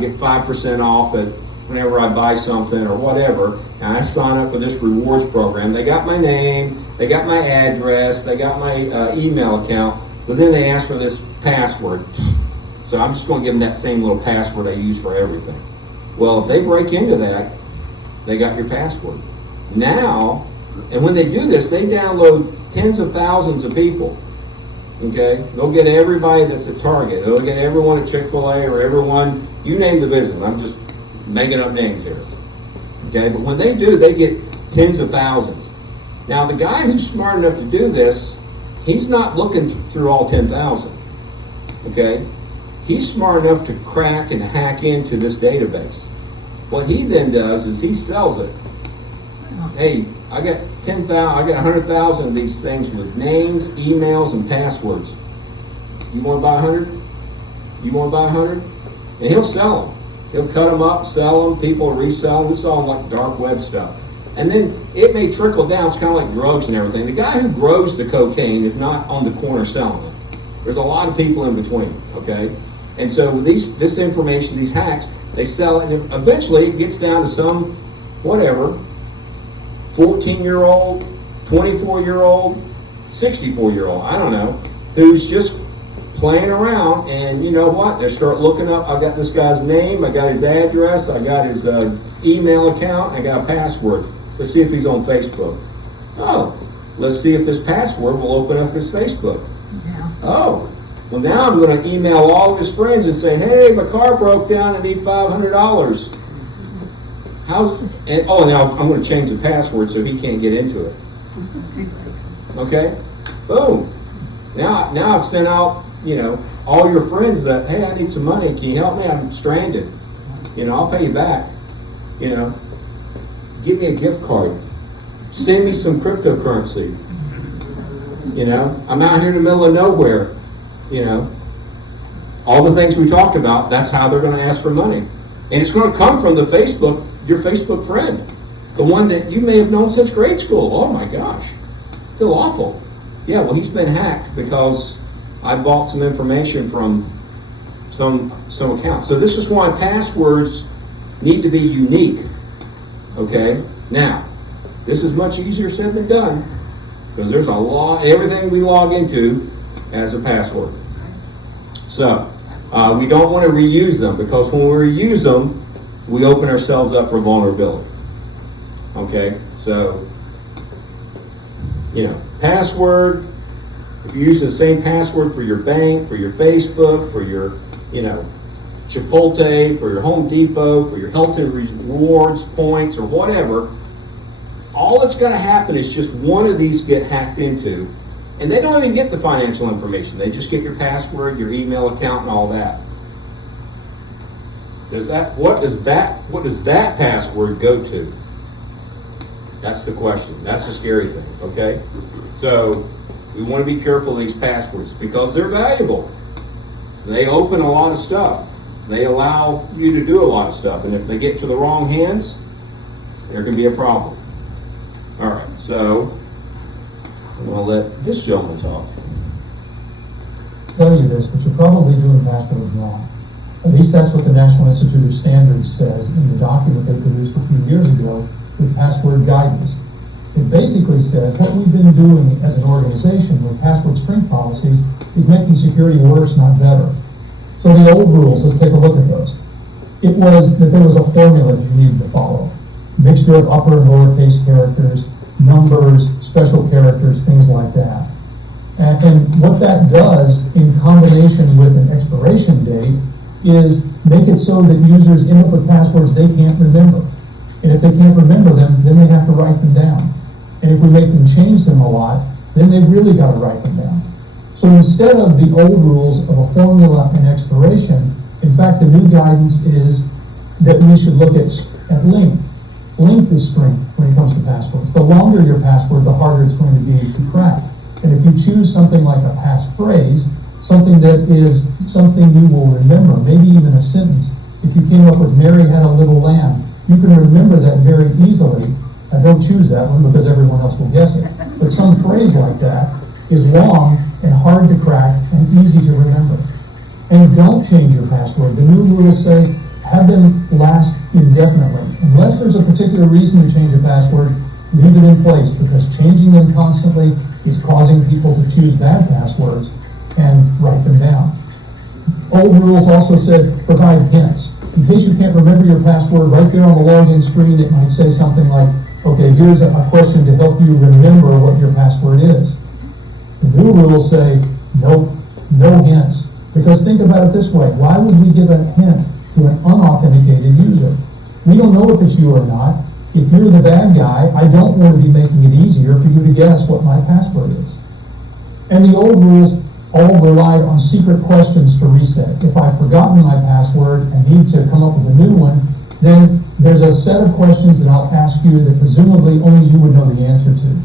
get 5% off at whenever I buy something or whatever, and I sign up for this rewards program. They got my name, they got my address, they got my email account, but then they ask for this password. So I'm just going to give them that same little password I use for everything. Well, if they break into that, they got your password. Now, and when they do this, they download tens of thousands of people. Okay? They'll get everybody that's at Target. They'll get everyone at Chick-fil-A, or everyone, you name the business. I'm just making up names here. Okay? But when they do, they get tens of thousands. Now, the guy who's smart enough to do this, he's not looking through all 10,000. Okay? He's smart enough to crack and hack into this database. What he then does is he sells it. Hey, I got 100,000 of these things with names, emails, and passwords. You want to buy 100? You want to buy 100? And he'll sell them. He'll cut them up, sell them. People resell them. It's all like dark web stuff. And then it may trickle down. It's kind of like drugs and everything. The guy who grows the cocaine is not on the corner selling it. There's a lot of people in between. Okay. And so this information, these hacks, they sell it, and eventually it gets down to some, whatever, 14-year-old, 24-year-old, 64-year-old, I don't know, who's just playing around, and you know what? They start looking up, I've got this guy's name, I got his address, I got his email account, I got a password. Let's see if he's on Facebook. Oh, let's see if this password will open up his Facebook. Yeah. Oh. Well, now I'm going to email all of his friends and say, hey, my car broke down, I need $500. And I'm going to change the password so he can't get into it. Okay? Boom. Now I've sent out, all your friends that, hey, I need some money. Can you help me? I'm stranded. I'll pay you back. Give me a gift card. Send me some cryptocurrency. I'm out here in the middle of nowhere. All the things we talked about, that's how they're going to ask for money. And it's going to come from your Facebook friend, the one that you may have known since grade school. Oh my gosh, I feel awful. Yeah, well, he's been hacked because I bought some information from some account. So this is why passwords need to be unique. Okay? Now, this is much easier said than done, because there's everything we log into has a password. So, we don't want to reuse them, because when we reuse them, we open ourselves up for vulnerability. Okay? So, password, if you use the same password for your bank, for your Facebook, for your, Chipotle, for your Home Depot, for your Hilton rewards points, or whatever, all that's going to happen is just one of these get hacked into. And they don't even get the financial information. They just get your password, your email account, and all that. What does that password go to? That's the question. That's the scary thing, okay? So we want to be careful of these passwords because they're valuable. They open a lot of stuff. They allow you to do a lot of stuff. And if they get to the wrong hands, there can be a problem. All right. So, I'm gonna let this gentleman talk. Tell you this, but you're probably doing passwords wrong. At least that's what the National Institute of Standards says in the document they produced a few years ago with password guidance. It basically says what we've been doing as an organization with password string policies is making security worse, not better. So the old rules, let's take a look at those. It was that there was a formula you needed to follow. Mixture of upper and lowercase characters, numbers, special characters, things like that. And what that does in combination with an expiration date is make it so that users end up with passwords they can't remember. And if they can't remember them, then they have to write them down. And if we make them change them a lot, then they've really got to write them down. So instead of the old rules of a formula and expiration, in fact, the new guidance is that we should look at length. Length is strength when it comes to passwords. The longer your password, the harder it's going to be to crack. And if you choose something like a passphrase, something that is something you will remember, maybe even a sentence. If you came up with Mary had a little lamb, you can remember that very easily. I don't choose that one because everyone else will guess it. But some phrase like that is long and hard to crack and easy to remember. And don't change your password. The new rules say have them last indefinitely. Unless there's a particular reason to change a password, leave it in place because changing them constantly is causing people to choose bad passwords and write them down. Old rules also said provide hints. In case you can't remember your password, right there on the login screen, it might say something like, okay, here's a question to help you remember what your password is. The new rules say, nope, no hints. Because think about it this way, why would we give a hint to an unauthenticated user? We don't know if it's you or not. If you're the bad guy, I don't want to be making it easier for you to guess what my password is. And the old rules all relied on secret questions to reset. If I've forgotten my password and need to come up with a new one, then there's a set of questions that I'll ask you that presumably only you would know the answer to.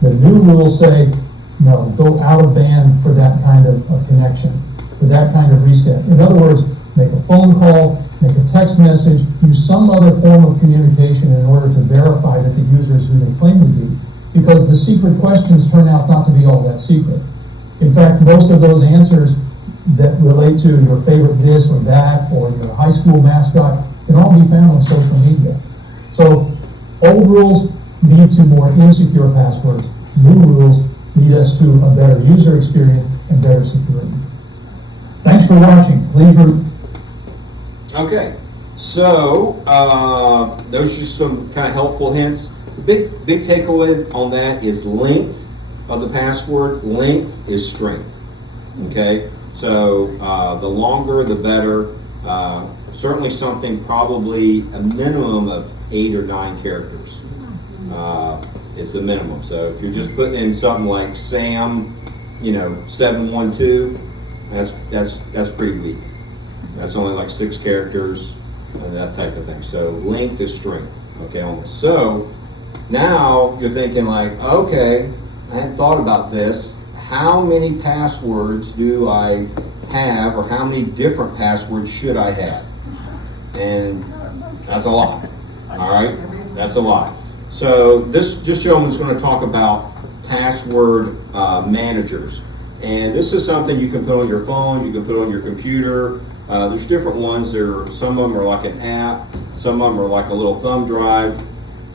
The new rules say, no, go out of band for that kind of connection, for that kind of reset. In other words, make a phone call, make a text message, use some other form of communication in order to verify that the user is who they claim to be, because the secret questions turn out not to be all that secret. In fact, most of those answers that relate to your favorite this or that or your high school mascot can all be found on social media. So old rules lead to more insecure passwords. New rules lead us to a better user experience and better security. Thanks for watching. Please Okay, so those are some kind of helpful hints. The big takeaway on that is length of the password. Length is strength. Okay, so the longer the better. Certainly something probably a minimum of 8 or 9 characters is the minimum. So if you're just putting in something like Sam, 712, that's pretty weak. That's only like 6 characters and that type of thing. So length is strength, okay, on this. So now you're thinking like, okay, I hadn't thought about this. How many passwords do I have, or how many different passwords should I have? And that's a lot, all right? That's a lot. So this gentleman's going to talk about password managers. And this is something you can put on your phone, you can put on your computer. There's different ones. Some of them are like an app, some of them are like a little thumb drive,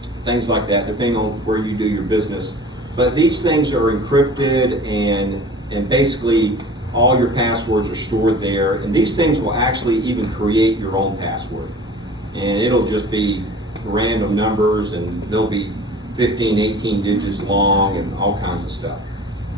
things like that, depending on where you do your business. But these things are encrypted, and basically all your passwords are stored there. And these things will actually even create your own password. And it'll just be random numbers, and they'll be 15, 18 digits long and all kinds of stuff.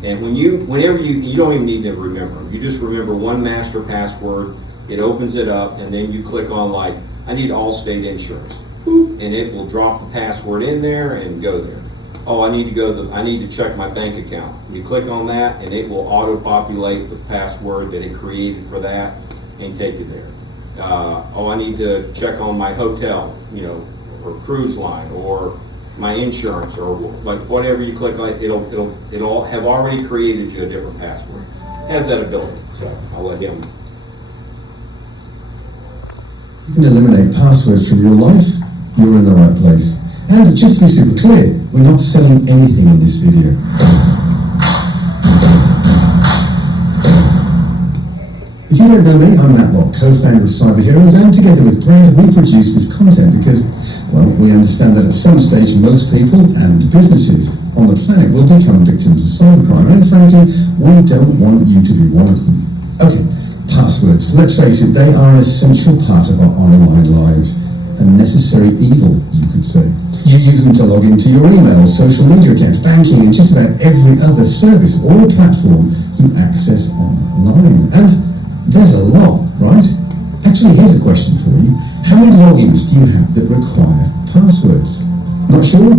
And whenever you don't even need to remember them. You just remember one master password. It opens it up, and then you click on like, I need Allstate insurance. Boop, and it will drop the password in there and go there. Oh, I need to check my bank account. You click on that, and it will auto-populate the password that it created for that and take you there. I need to check on my hotel, or cruise line, or my insurance, or like whatever you click on, it'll have already created you a different password. It has that ability, so I'll let him. You can eliminate passwords from your life. You're in the right place. And just to be super clear, we're not selling anything in this video. If you don't know me, I'm Matt Locke, co-founder of Cyber Heroes, and together with Brad, we produce this content because, well, we understand that at some stage most people and businesses on the planet will become victims of cybercrime, and frankly, we don't want you to be one of them. Okay, passwords. Let's face it, they are an essential part of our online lives. A necessary evil, you could say. You use them to log into your emails, social media accounts, banking, and just about every other service or platform you access online. And there's a lot, right? Actually, here's a question for you. How many logins do you have that require passwords? Not sure?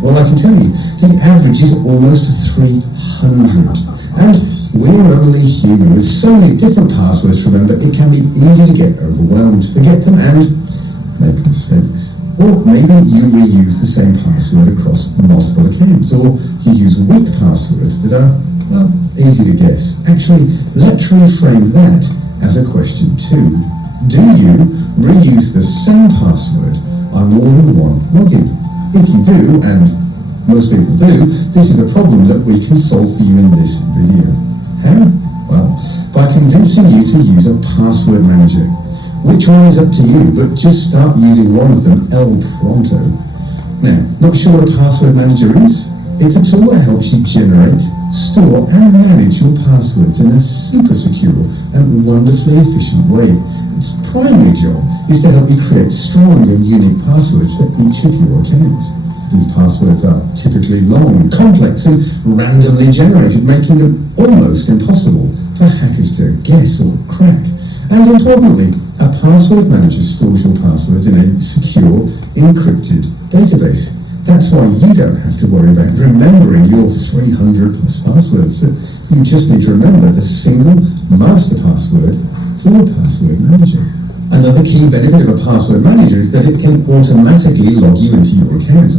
Well, I can tell you, the average is almost 300. And we're only human. With so many different passwords to remember, it can be easy to get overwhelmed, forget them, and make mistakes. Or maybe you reuse the same password across multiple accounts, or you use weak passwords that are, well, easy to guess. Actually, let's reframe that as a question too. Do you reuse the same password on more than one login? If you do, and most people do, this is a problem that we can solve for you in this video. How? Well, by convincing you to use a password manager. Which one is up to you, but just start using one of them el pronto. Now, not sure what a password manager is? It's a tool that helps you generate, store, and manage your passwords in a super secure and wonderfully efficient way. Its primary job is to help you create strong and unique passwords for each of your accounts. These passwords are typically long, complex, and randomly generated, making them almost impossible for hackers to guess or crack. And importantly, a password manager stores your passwords in a secure, encrypted database. That's why you don't have to worry about remembering your 300 plus passwords. You just need to remember the single master password for your password manager. Another key benefit of a password manager is that it can automatically log you into your account.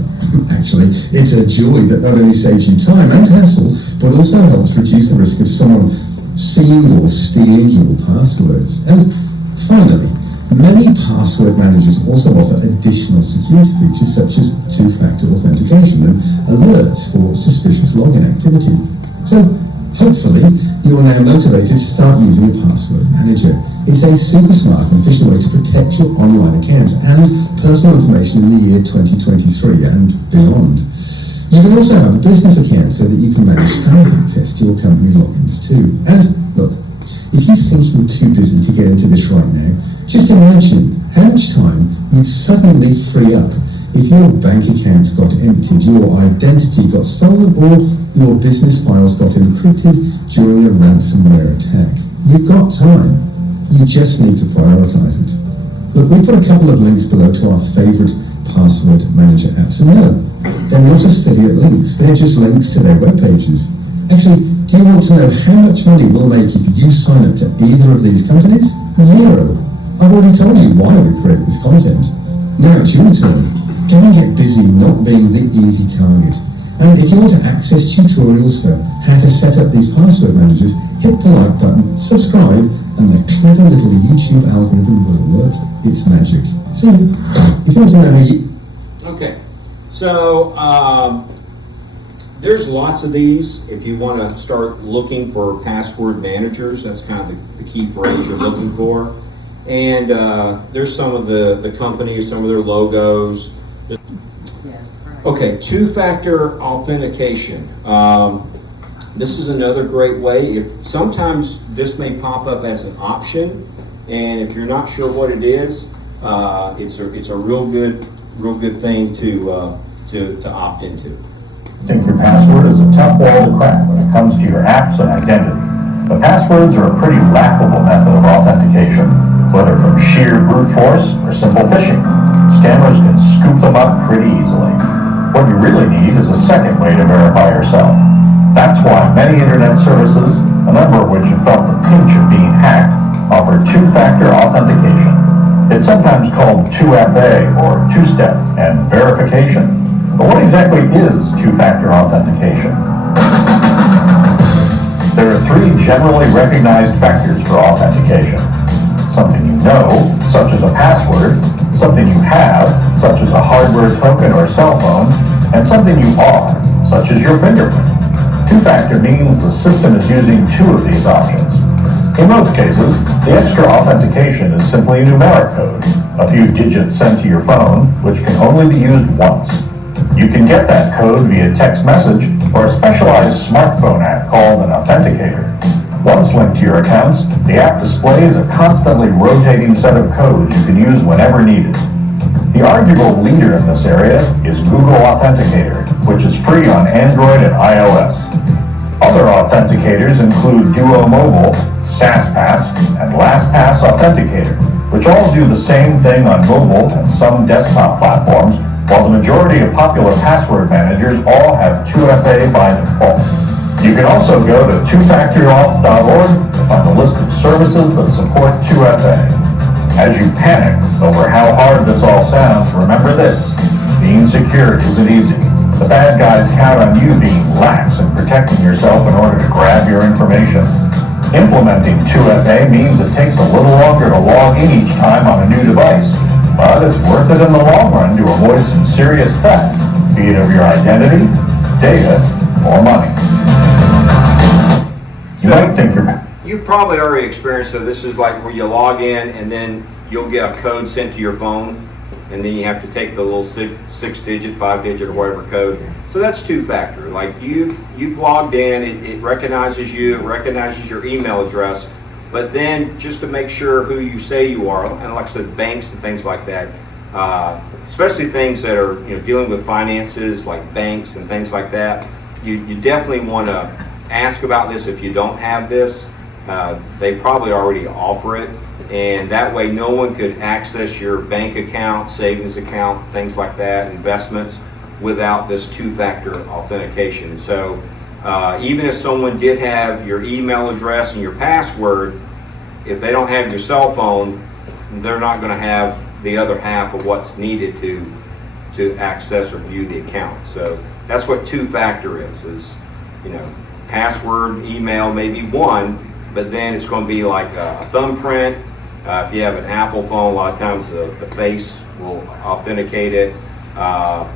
Actually, it's a joy that not only saves you time and hassle, but also helps reduce the risk of someone seeing or stealing your passwords. And finally, many password managers also offer additional security features such as two-factor authentication and alerts for suspicious login activity. So, hopefully, you're now motivated to start using a password manager. It's a super smart and efficient way to protect your online accounts and personal information in the year 2023 and beyond. You can also have a business account so that you can manage staff access to your company logins too. And look, if you think you're too busy to get into this right now, just imagine how much time you'd suddenly free up if your bank account got emptied, your identity got stolen, or your business files got encrypted during a ransomware attack. You've got time. You just need to prioritize it. Look, we put a couple of links below to our favorite password manager apps, and no, they're not affiliate links, they're just links to their web pages. Actually, do you want to know how much money we'll make if you sign up to either of these companies? Zero. I've already told you why we create this content. Now it's your turn. Go and get busy not being the easy target. And if you want to access tutorials for how to set up these password managers, hit the like button, subscribe, and the clever little YouTube algorithm will work its magic. So, if you want to know how you... Okay, so there's lots of these. If you want to start looking for password managers, that's kind of the key phrase you're looking for. And there's some of the companies, some of their logos. Okay, two-factor authentication. This is another great way. Sometimes this may pop up as an option, and if you're not sure what it is, it's a real good thing to opt into. Think your password is a tough wall to crack when it comes to your apps and identity. But passwords are a pretty laughable method of authentication, whether from sheer brute force or simple phishing. Scammers can scoop them up pretty easily. What you really need is a second way to verify yourself. That's why many internet services, a number of which have felt the pinch of being hacked, offer two-factor authentication. It's sometimes called 2FA or two-step and verification. But what exactly is two-factor authentication? There are three generally recognized factors for authentication: something you know, such as a password, something you have, such as a hardware token or cell phone, and something you are, such as your fingerprint. Two-factor means the system is using two of these options. In most cases, the extra authentication is simply a numeric code, a few digits sent to your phone, which can only be used once. You can get that code via text message or a specialized smartphone app called an authenticator. Once linked to your accounts, the app displays a constantly rotating set of codes you can use whenever needed. The arguable leader in this area is Google Authenticator, which is free on Android and iOS. Other authenticators include Duo Mobile, SassPass, and LastPass Authenticator, which all do the same thing on mobile and some desktop platforms, while the majority of popular password managers all have 2FA by default. You can also go to twofactorauth.org to find a list of services that support 2FA. As you panic over how hard this all sounds, remember this: being secure isn't easy. The bad guys count on you being lax and protecting yourself in order to grab your information. Implementing 2FA means it takes a little longer to log in each time on a new device, but it's worth it in the long run to avoid some serious theft, be it of your identity, data, or money. You might think You've probably already experienced that. This is like where you log in and then you'll get a code sent to your phone, and then you have to take the little six digit, 5-digit, or whatever code. So that's two-factor. Like you've logged in, it recognizes you, it recognizes your email address, but then just to make sure who you say you are, and like I said, banks and things like that, especially things that are dealing with finances like banks and things like that, you definitely want to ask about this if you don't have this. They probably already offer it, and that way no one could access your bank account, savings account, things like that, investments, without this two-factor authentication. So even if someone did have your email address and your password, if they don't have your cell phone, they're not going to have the other half of what's needed to access or view the account. So that's what two-factor is password, email, maybe one, but then it's going to be like a thumbprint. If you have an Apple phone, a lot of times the face will authenticate it. A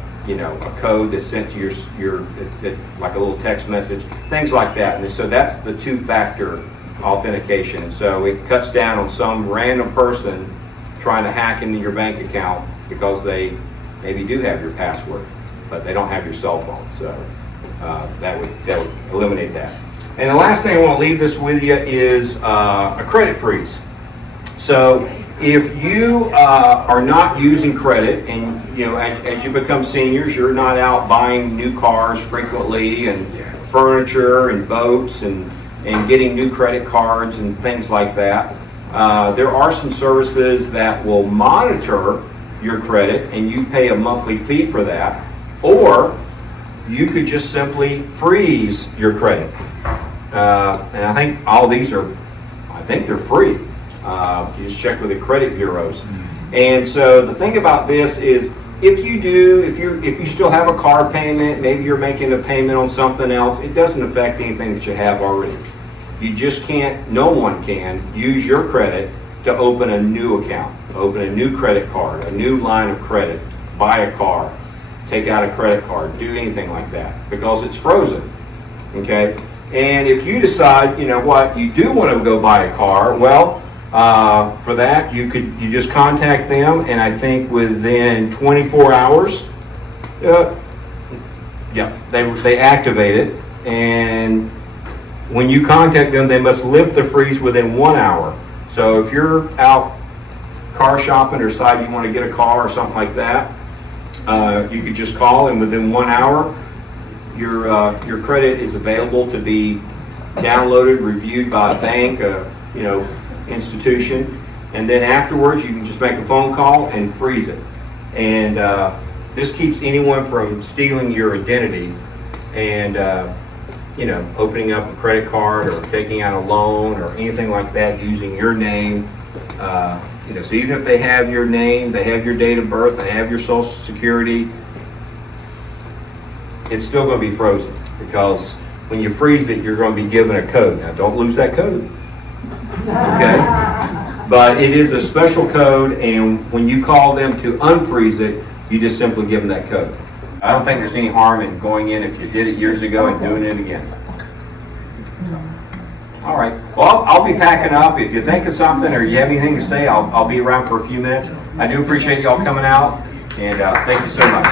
code that's sent to your like a little text message, things like that. And so that's the two-factor authentication. And so it cuts down on some random person trying to hack into your bank account because they maybe do have your password, but they don't have your cell phone. So that would eliminate that. And the last thing I want to leave this with you is a credit freeze. So if you are not using credit, and as you become seniors, you're not out buying new cars frequently and furniture and boats and getting new credit cards and things like that, there are some services that will monitor your credit, and you pay a monthly fee for that, or you could just simply freeze your credit. And I think all these they're free. You just check with the credit bureaus. And so the thing about this is, if you still have a car payment, maybe you're making a payment on something else, it doesn't affect anything that you have already. You just no one can use your credit to open a new account, open a new credit card, a new line of credit, buy a car, take out a credit card, do anything like that, because it's frozen. Okay? And if you decide, you do want to go buy a car, well, for that, you just contact them, and I think within 24 hours, they activate it. And when you contact them, they must lift the freeze within 1 hour. So if you're out car shopping or decide you want to get a car or something like that, you could just call, and within 1 hour, your credit is available to be downloaded, reviewed by a bank, institution, and then afterwards you can just make a phone call and freeze it. And this keeps anyone from stealing your identity and opening up a credit card or taking out a loan or anything like that using your name. So even if they have your name, they have your date of birth, they have your social security, it's still going to be frozen, because when you freeze it, you're going to be given a code. Now, don't lose that code. Okay? But it is a special code, and when you call them to unfreeze it, you just simply give them that code. I don't think there's any harm in going in if you did it years ago and doing it again. All right. Well, I'll be packing up. If you think of something or you have anything to say, I'll be around for a few minutes. I do appreciate y'all coming out, and thank you so much.